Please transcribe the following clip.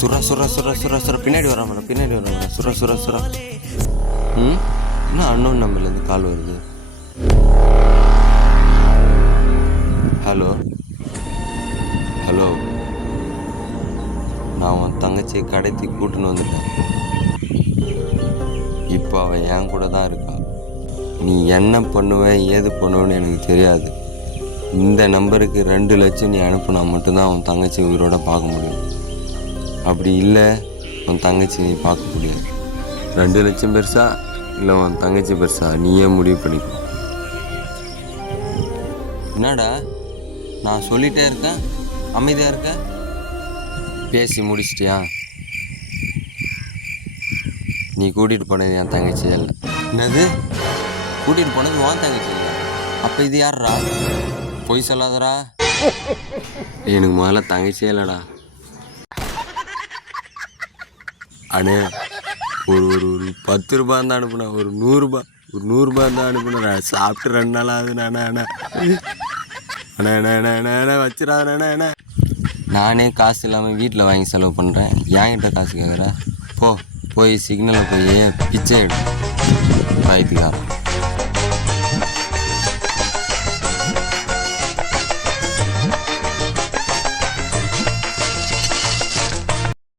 சுரா சுரா சுரா சுரா சுரா பின்னாடி வராமடா பின்னாடி வராமடா சுரா சுரா சுரா. இன்னும் அன்னோன் நம்பர்லேருந்து கால் வருது. ஹலோ ஹலோ, நான் உன் தங்கச்சியை கடைத்தி கூட்டுன்னு வந்துட்டேன். இப்போ அவன் என் கூட தான் இருக்கான். நீ என்ன பண்ணுவ ஏது பண்ணுவேன்னு எனக்கு தெரியாது. இந்த நம்பருக்கு 2 லட்சம் நீ அனுப்புனா மட்டும்தான் உன் தங்கச்சி உயிரோட பார்க்க முடியும். அப்படி இல்லை உன் தங்கச்சி நீ பார்க்க முடியாது. 2 லட்சம் பெருசா இல்லை உன் தங்கச்சி பெருசா நீயே முடிவு பண்ணிக்கோ. என்னடா நான் சொல்லிட்டே இருக்கேன், அமைதியாக இருக்க? பேசி முடிச்சிட்டியா? நீ கூட்டிகிட்டு போனது என் தங்கச்சியே இல்லை. என்னது கூட்டிகிட்டு போனது உன் தங்கச்சி இல்லை? அப்போ இது யார்ரா? பொய் சொல்லாதடா. எனக்கு முதல்ல தங்கச்சியே இல்லைடா. அண்ணே ஒரு ஒரு ஒரு 10 ரூபா இருந்தால் அனுப்புனேன், ஒரு 100 ரூபா இருந்தால் அனுப்புனேன். சாப்பிட்டு 2 நாள் ஆகுது. அண்ணா வச்சிடாதண்ணா. நானே காசு இல்லாமல் வீட்டில் வாங்கி செலவு பண்ணுறேன், என்கிட்ட காசு கேட்குற? போய் சிக்னலில் போய் பிச்சை எடு வயிற்றுக்காரன்.